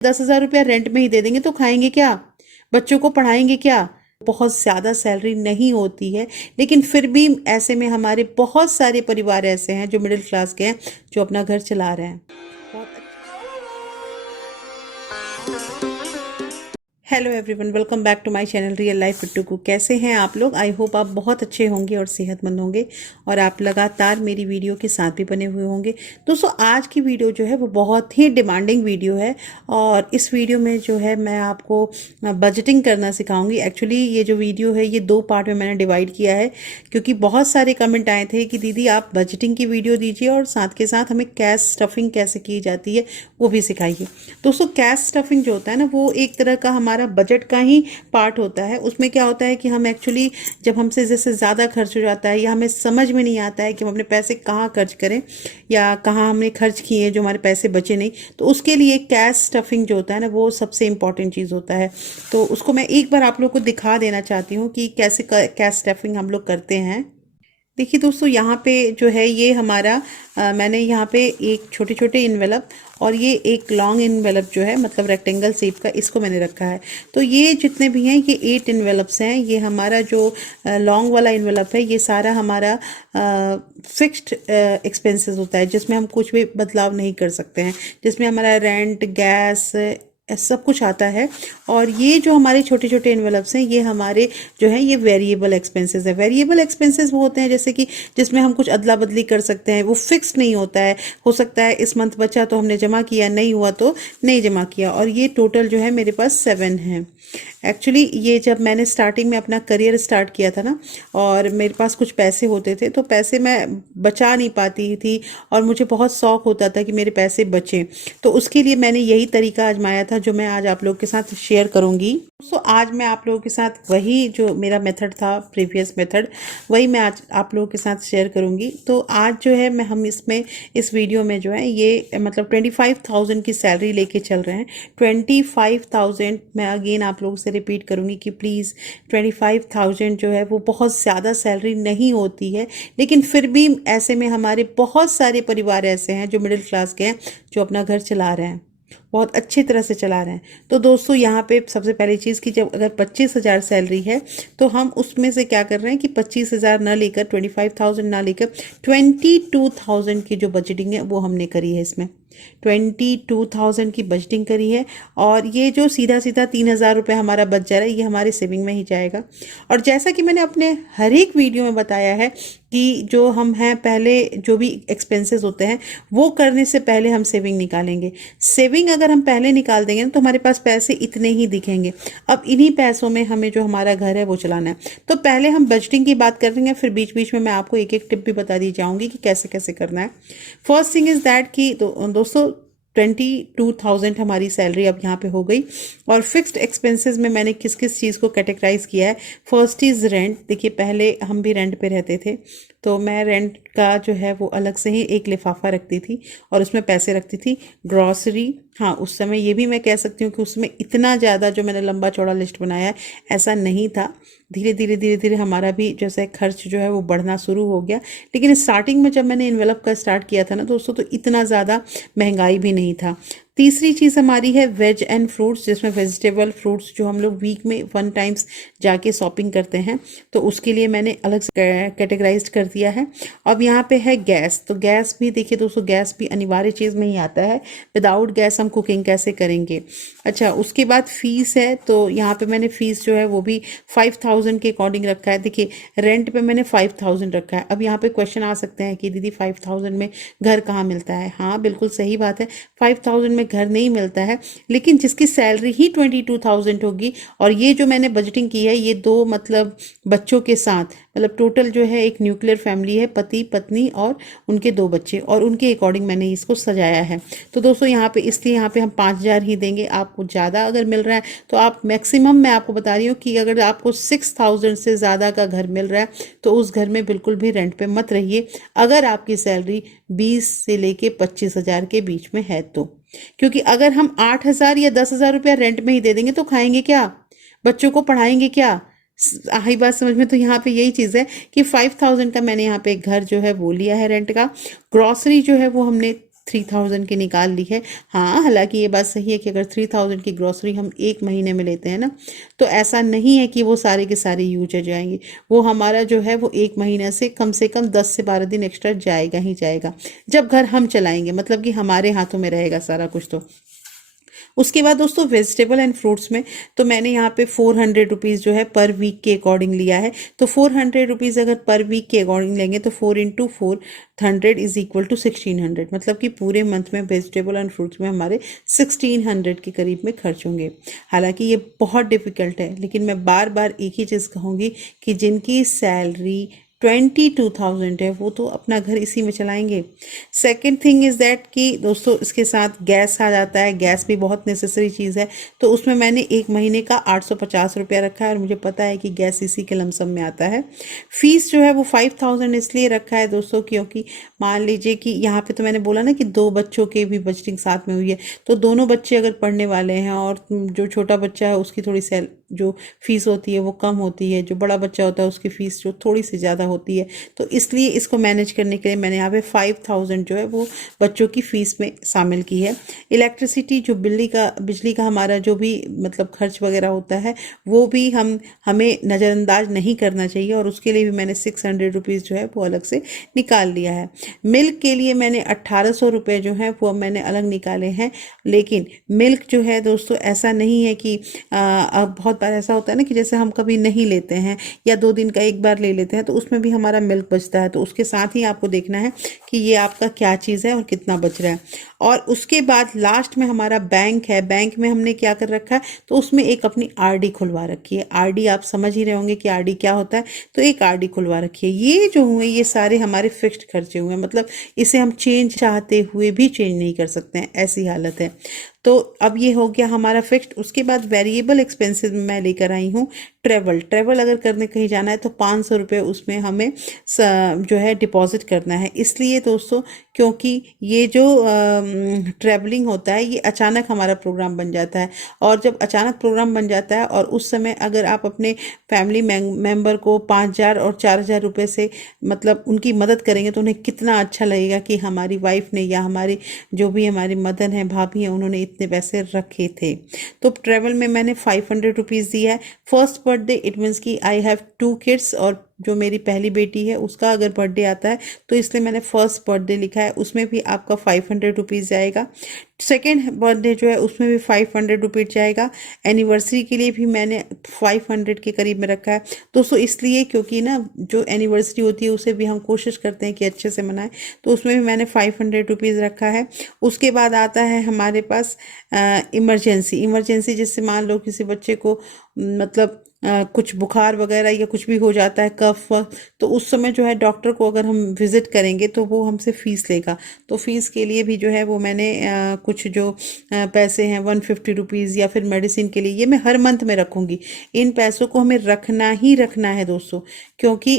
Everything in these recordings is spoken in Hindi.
10,000 रुपया रेंट में ही दे देंगे तो खाएंगे क्या, बच्चों को पढ़ाएंगे क्या। बहुत ज़्यादा सैलरी नहीं होती है, लेकिन फिर भी ऐसे में हमारे बहुत सारे परिवार ऐसे हैं जो मिडिल क्लास के हैं, जो अपना घर चला रहे हैं। बहुत hello everyone, welcome back to my channel real life with Tuku. कैसे हैं आप लोग? आई होप आप बहुत अच्छे होंगे और सेहतमंद होंगे और आप लगातार मेरी वीडियो के साथ भी बने हुए होंगे। दोस्तों, आज की वीडियो जो है वो बहुत ही डिमांडिंग वीडियो है और इस वीडियो में जो है मैं आपको बजटिंग करना सिखाऊंगी। एक्चुअली ये जो वीडियो है ये 2 पार्ट में मैंने डिवाइड किया है, क्योंकि बहुत सारे कमेंट आए थे कि दीदी आप बजटिंग की वीडियो दीजिए और साथ के साथ हमें कैश स्टफिंग कैसे की जाती है वो भी सिखाइए। दोस्तों, कैश स्टफिंग जो होता है ना, वो एक तरह का हमारा बजट का ही पार्ट होता है। उसमें क्या होता है कि हम एक्चुअली जब हमसे जैसे ज़्यादा खर्च हो जाता है या हमें समझ में नहीं आता है कि हम अपने पैसे कहाँ खर्च करें या कहाँ हमने खर्च किए जो हमारे पैसे बचे नहीं, तो उसके लिए कैश स्टफिंग जो होता है ना वो सबसे इम्पॉर्टेंट चीज़ होता है। तो उसको मैं एक बार आप लोग को दिखा देना चाहती हूँ कि कैसे कैश स्टफिंग हम लोग करते हैं। देखिए दोस्तों, यहाँ पे जो है ये हमारा मैंने यहाँ पे एक छोटे छोटे इन्वेलप और ये एक लॉन्ग इन्वेलप जो है मतलब रेक्टेंगल शेप का, इसको मैंने रखा है। तो ये जितने भी हैं ये 8 इन्वेलप्स हैं। ये हमारा जो लॉन्ग वाला इन्वेलप है ये सारा हमारा फिक्स्ड एक्सपेंसेस होता है, जिसमें हम कुछ भी बदलाव नहीं कर सकते हैं, जिसमें हमारा रेंट, गैस, सब कुछ आता है। और ये जो हमारे छोटे छोटे इन्वेलप्स हैं ये हमारे जो है ये वेरिएबल एक्सपेंसेस है। वेरिएबल एक्सपेंसेस वो होते हैं जैसे कि जिसमें हम कुछ अदला बदली कर सकते हैं, वो फिक्स्ड नहीं होता है। हो सकता है इस मंथ बचा तो हमने जमा किया, नहीं हुआ तो नहीं जमा किया। और ये टोटल जो है मेरे पास 7 है। एक्चुअली ये जब मैंने स्टार्टिंग में अपना करियर स्टार्ट किया था ना, और मेरे पास कुछ पैसे होते थे तो पैसे मैं बचा नहीं पाती थी और मुझे बहुत शौक होता था कि मेरे पैसे बचें। तो उसके लिए मैंने यही तरीका आजमाया था जो मैं आज आप लोगों के साथ शेयर करूंगी। तो आज मैं आप लोगों के साथ वही जो मेरा मेथड था, प्रीवियस मेथड, वही मैं आज आप लोगों के साथ शेयर करूंगी। तो आज जो है मैं हम इसमें इस वीडियो में जो है ये मतलब 25,000 की सैलरी लेके चल रहे हैं। 25,000 मैं अगेन आप लोगों से रिपीट करूंगी कि प्लीज़ 25,000 जो है वो बहुत ज़्यादा सैलरी नहीं होती है, लेकिन फिर भी ऐसे में हमारे बहुत सारे परिवार ऐसे हैं जो मिडिल क्लास के हैं, जो अपना घर चला रहे हैं, बहुत अच्छी तरह से चला रहे हैं। तो दोस्तों, यहाँ पे सबसे पहली चीज़ कि जब अगर 25,000 सैलरी है तो हम उसमें से क्या कर रहे हैं कि 25,000 ना लेकर, 25,000 ना लेकर 22,000 की जो बजटिंग है वो हमने करी है। इसमें 22,000 की बजटिंग करी है और ये जो सीधा सीधा 3,000 रुपये हमारा बच जा रहा है ये हमारे सेविंग में ही जाएगा। और जैसा कि मैंने अपने हर एक वीडियो में बताया है कि जो हम हैं पहले जो भी एक्सपेंसेस होते हैं वो करने से पहले हम सेविंग निकालेंगे। सेविंग अगर हम पहले निकाल देंगे ना तो हमारे पास पैसे इतने ही दिखेंगे। अब इन्हीं पैसों में हमें जो हमारा घर है वो चलाना है। तो पहले हम बजटिंग की बात करेंगे, फिर बीच बीच में मैं आपको एक एक टिप भी बता दी जाऊंगी कि कैसे कैसे करना है। फर्स्ट थिंग इज़ दैट कि दोस्तों 22,000 हमारी सैलरी अब यहाँ पे हो गई। और फिक्स्ड एक्सपेंसेस में मैंने किस किस चीज़ को कैटेगराइज किया है। First is rent. देखिए, पहले हम भी रेंट पे रहते थे तो मैं रेंट का जो है वो अलग से ही एक लिफाफा रखती थी और उसमें पैसे रखती थी। ग्रॉसरी, हाँ उस समय ये भी मैं कह सकती हूँ कि उसमें इतना ज़्यादा जो मैंने लंबा चौड़ा लिस्ट बनाया है ऐसा नहीं था। धीरे धीरे धीरे धीरे हमारा भी जैसे खर्च जो है वो बढ़ना शुरू हो गया। लेकिन स्टार्टिंग में जब मैंने इन्वेलप का स्टार्ट किया था ना दोस्तों, तो इतना ज़्यादा महंगाई भी नहीं था। तीसरी चीज़ हमारी है वेज एंड फ्रूट्स, जिसमें वेजिटेबल फ्रूट्स जो हम लोग वीक में 1 टाइम्स जाके शॉपिंग करते हैं, तो उसके लिए मैंने अलग से कैटेगराइज कर दिया है। अब यहाँ पे है गैस। तो गैस भी देखिए दोस्तों, गैस भी अनिवार्य चीज़ में ही आता है। विदाउट गैस हम कुकिंग कैसे करेंगे। अच्छा, उसके बाद फीस है। तो यहाँ पे मैंने फीस जो है वो भी 5,000 के अकॉर्डिंग रखा है। देखिए, रेंट पे मैंने 5,000 रखा है। अब यहाँ पे क्वेश्चन आ सकते हैं कि दीदी 5,000 में घर कहाँ मिलता है। हाँ बिल्कुल सही बात है, 5,000 में घर नहीं मिलता है, लेकिन जिसकी सैलरी ही 22,000 होगी और ये जो मैंने बजटिंग की है ये 2 मतलब बच्चों के साथ, मतलब टोटल जो है एक न्यूक्लियर फैमिली है, पति पत्नी और उनके 2 बच्चे, और उनके अकॉर्डिंग मैंने इसको सजाया है। तो दोस्तों यहाँ पे इसलिए यहाँ पे हम 5,000 ही देंगे। आपको ज़्यादा अगर मिल रहा है तो आप मैक्सिमम, मैं आपको बता रही हूँ कि अगर आपको 6,000 से ज़्यादा का घर मिल रहा है तो उस घर में बिल्कुल भी रेंट पे मत रहिए, अगर आपकी सैलरी 20 से लेके 25,000 के बीच में है तो। क्योंकि अगर हम 8,000 या 10,000 रुपया रेंट में ही दे देंगे तो खाएंगे क्या, बच्चों को पढ़ाएंगे क्या। आई बात समझ में? तो यहाँ पे यही चीज़ है कि 5,000 का मैंने यहाँ पे एक घर जो है वो लिया है रेंट का। ग्रॉसरी जो है वो हमने 3000 की निकाल ली है। हाँ, हालांकि ये बात सही है कि अगर 3000 की ग्रॉसरी हम एक महीने में लेते हैं ना, तो ऐसा नहीं है कि वो सारे के सारे यूज हो जाएंगे। वो हमारा जो है वो एक महीने से कम 10 से 12 दिन एक्स्ट्रा जाएगा ही जाएगा, जब घर हम चलाएंगे, मतलब कि हमारे हाथों में रहेगा सारा कुछ। तो उसके बाद दोस्तों वेजिटेबल एंड फ्रूट्स में, तो मैंने यहाँ पे 400 रुपीज़ जो है पर वीक के अकॉर्डिंग लिया है। तो 400 रुपीज़ अगर पर वीक के अकॉर्डिंग लेंगे तो 4 × 4 100 इज इक्वल टू 1600, मतलब कि पूरे मंथ में वेजिटेबल एंड फ्रूट्स में हमारे 1600 के करीब में खर्च होंगे। हालांकि ये बहुत डिफिकल्ट है, लेकिन मैं बार बार एक ही चीज़ कहूँगी कि जिनकी सैलरी 22,000 है वो तो अपना घर इसी में चलाएंगे। सेकेंड थिंग इज़ दैट कि दोस्तों इसके साथ गैस आ जाता है। गैस भी बहुत नेसेसरी चीज़ है, तो उसमें मैंने एक महीने का 850 रुपया रखा है, और मुझे पता है कि गैस इसी के लमसम में आता है। फीस जो है वो 5000 इसलिए रखा है दोस्तों, क्योंकि मान लीजिए कि यहाँ पे तो मैंने बोला ना कि 2 बच्चों के भी बजटिंग साथ में हुई है, तो दोनों बच्चे अगर पढ़ने वाले हैं और जो छोटा बच्चा है उसकी थोड़ी जो फीस होती है वो कम होती है, जो बड़ा बच्चा होता है उसकी फ़ीस जो थोड़ी सी ज़्यादा होती है, तो इसलिए इसको मैनेज करने के लिए मैंने यहाँ पे 5000 जो है वो बच्चों की फ़ीस में शामिल की है। इलेक्ट्रिसिटी जो बिजली का हमारा जो भी मतलब खर्च वगैरह होता है, वो भी हमें नज़रअंदाज नहीं करना चाहिए, और उसके लिए भी मैंने 600 रुपीज़ जो है वो अलग से निकाल लिया है। मिल्क के लिए मैंने 1800 रुपये जो है वो मैंने अलग निकाले हैं। लेकिन मिल्क जो है दोस्तों ऐसा नहीं है कि अब बहुत बार ऐसा होता है ना कि जैसे हम कभी नहीं लेते हैं या 2 दिन का एक बार ले लेते हैं, तो उसमें भी हमारा मिल्क बचता है, तो उसके साथ ही आपको देखना है कि ये आपका क्या चीज़ है और कितना बच रहा है। और उसके बाद लास्ट में हमारा बैंक है। बैंक में हमने क्या कर रखा है, तो उसमें एक अपनी आरडी खुलवा रखी है। आरडी आप समझ ही रहे होंगे कि आरडी क्या होता है, तो एक आरडी खुलवा रखी है। ये जो हुए ये सारे हमारे फिक्स्ड खर्चे हुए, मतलब इसे हम चेंज चाहते हुए भी चेंज नहीं कर सकते हैं, ऐसी हालत है। तो अब ये हो गया हमारा फिक्स्ड। उसके बाद वेरिएबल एक्सपेंसेस में मैं लेकर आई हूँ ट्रेवल अगर करने कहीं जाना है तो 500 रुपये उसमें हमें जो है डिपॉजिट करना है। इसलिए दोस्तों क्योंकि ये जो ट्रैवलिंग होता है ये अचानक हमारा प्रोग्राम बन जाता है, और जब अचानक प्रोग्राम बन जाता है और उस समय अगर आप अपने फैमिली मेंबर को 5000 और 4000 रुपये से मतलब उनकी मदद करेंगे तो उन्हें कितना अच्छा लगेगा कि हमारी वाइफ ने या हमारी जो भी हमारी मदर हैं, भाभी हैं, उन्होंने इतने पैसे रखे थे। तो ट्रैवल में मैंने 500 रुपीज़ दिया है। फर्स्ट बर्थडे इट मीन्स कि आई हैव 2 किड्स, और जो मेरी पहली बेटी है उसका अगर बर्थडे आता है तो इसलिए मैंने फर्स्ट बर्थडे लिखा है, उसमें भी आपका 500 रुपीज़ जाएगा। सेकेंड बर्थडे जो है उसमें भी 500 रुपीज़ जाएगा। एनिवर्सरी के लिए भी मैंने 500 के करीब में रखा है दोस्तों, इसलिए क्योंकि ना जो एनिवर्सरी होती है उसे भी हम कोशिश करते हैं कि अच्छे से मनाएं, तो उसमें भी मैंने 500 रुपीज़ रखा है। उसके बाद आता है हमारे पास इमरजेंसी, जिससे मान लो किसी बच्चे को मतलब कुछ बुखार वगैरह या कुछ भी हो जाता है, कफ वफ, तो उस समय जो है डॉक्टर को अगर हम विज़िट करेंगे तो वो हमसे फ़ीस लेगा। तो फ़ीस के लिए भी जो है वो मैंने कुछ जो पैसे हैं 150 रुपीज़ या फिर मेडिसिन के लिए, ये मैं हर मंथ में रखूँगी। इन पैसों को हमें रखना ही रखना है दोस्तों, क्योंकि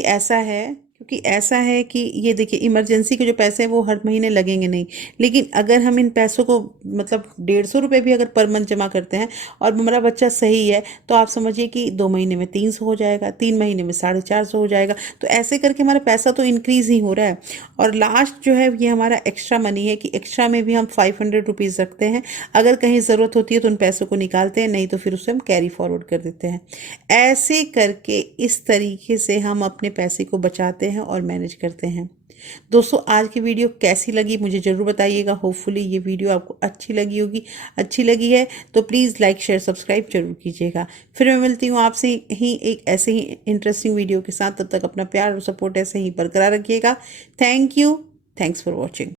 ऐसा है कि ये देखिए इमरजेंसी के जो पैसे हैं वो हर महीने लगेंगे नहीं, लेकिन अगर हम इन पैसों को मतलब 150 रुपये भी अगर पर मंथ जमा करते हैं और हमारा बच्चा सही है, तो आप समझिए कि 2 महीने में 300 हो जाएगा, 3 महीने में 450 हो जाएगा। तो ऐसे करके हमारा पैसा तो इंक्रीज़ ही हो रहा है। और लास्ट जो है ये हमारा एक्स्ट्रा मनी है कि एक्स्ट्रा में भी हम 500 रुपीज़ रखते हैं। अगर कहीं ज़रूरत होती है तो उन पैसों को निकालते हैं, नहीं तो फिर उसे हम कैरी फॉरवर्ड कर देते हैं। ऐसे करके इस तरीके से हम अपने पैसे को बचाते हैं और मैनेज करते हैं। दोस्तों आज की वीडियो कैसी लगी मुझे ज़रूर बताइएगा। होपफुली ये वीडियो आपको अच्छी लगी होगी। अच्छी लगी है तो प्लीज़ लाइक शेयर सब्सक्राइब जरूर कीजिएगा। फिर मैं मिलती हूँ आपसे ही एक ऐसे ही इंटरेस्टिंग वीडियो के साथ। तब तक अपना प्यार और सपोर्ट ऐसे ही बरकरार रखिएगा। Thank you. Thanks for watching.